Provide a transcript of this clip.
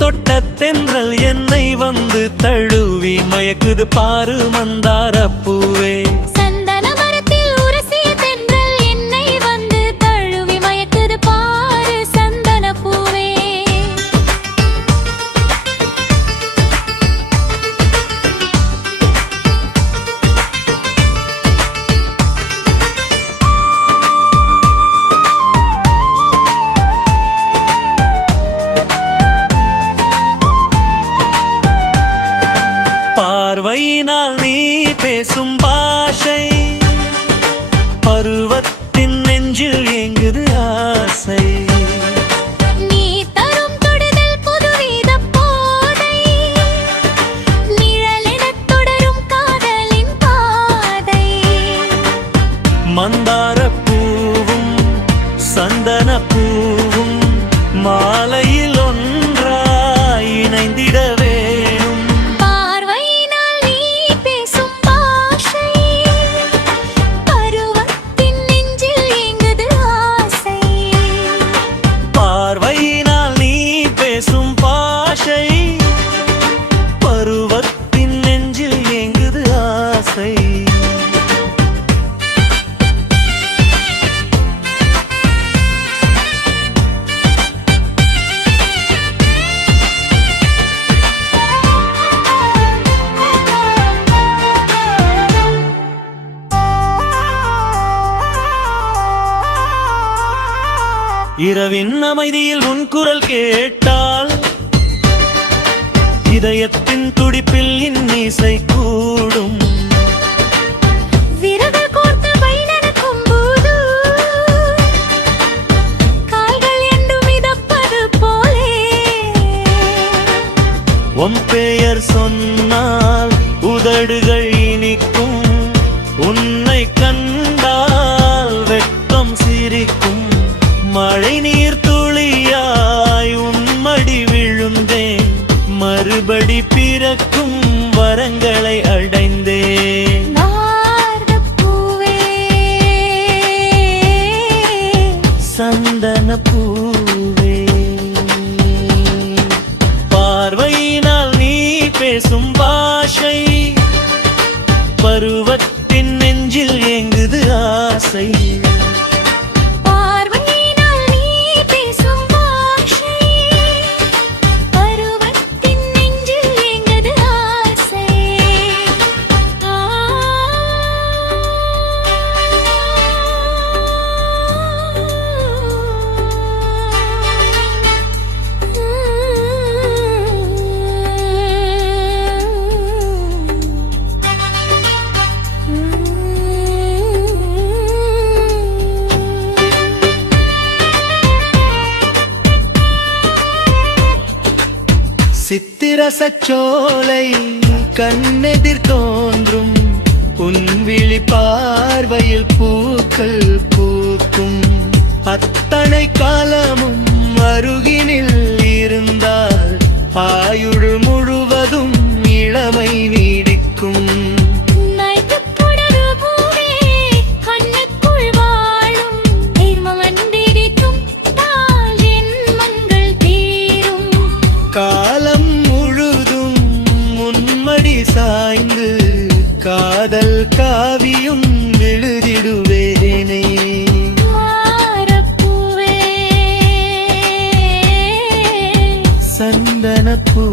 தொட்ட தென்றல் என்னை வந்து தழுவி மயக்குது பாரு மந்தாரப்பூவே. சந்தன மரத்தில் உரசிய தென்றல் என்னை வந்து தழுவி மயக்குது பாரு சந்தனப்பூவே. பார்வையினால் நீ பேசும் பாஷை பருவத்தின் நெஞ்சில் ஏங்குது ஆசை. நீ தரும் தொடுதல் புதுவித போதை நிழலெனத் தொடரும் காதலின் பாதை. மந்தாரப்பூவும் சந்தனப்பூவும் மாலையில் ஒன்றாய் இணைந்திட வேணும். பார்வையினால் நீ பேசும் பாஷை பருவத்தின் நெஞ்சில் ஏங்குது ஆசை. பார்வையினால் நீ பேசும் பாஷை பருவத்தின் நெஞ்சில் ஏங்குது ஆசை. இரவின் அமைதியில் உன் குரல் கேட்டால் இதயத்தின் துடிப்பில் இன்னிசை கூடும். விரகள் கோர்த்து வைநடக்கும் போது கால்கள் என்றும் மிதப்பது போலே. உன் பெயர் சொன்னால் உதடுகள் இனிக்கும். உன்னை கண்டால் வெட்கம் சிரிக்கும். மழை நீர் துளியாய் உன்மடி விழுந்தேன். மறுபடி பிறக்கும் வரங்களை அடைந்தேன். நார்தப்பூவே சந்தனப்பூவே பார்வையினால் நீ பேசும் பாஷை பருவத்தின் நெஞ்சில் ஏங்குது ஆசை. பார்வையினால் நீ பேசும் பாஷை பருவத்தின் நெஞ்சில் ஏங்குது ஆசை. சித்திரசச்சோலை கண்ணெதிர் தோன்றும். உன் விழி பார்வையில் பூக்கள் பூக்கும். அத்தனை காலமும் அருகினில் இருந்தால் ஆயுள் முழுவதும் இளமை நீடிக்கும். காலம் முழுதும் முன்மடி சாய்ந்து காதல் காவியும் எழுதிடுவேனே. சந்தனப்பூ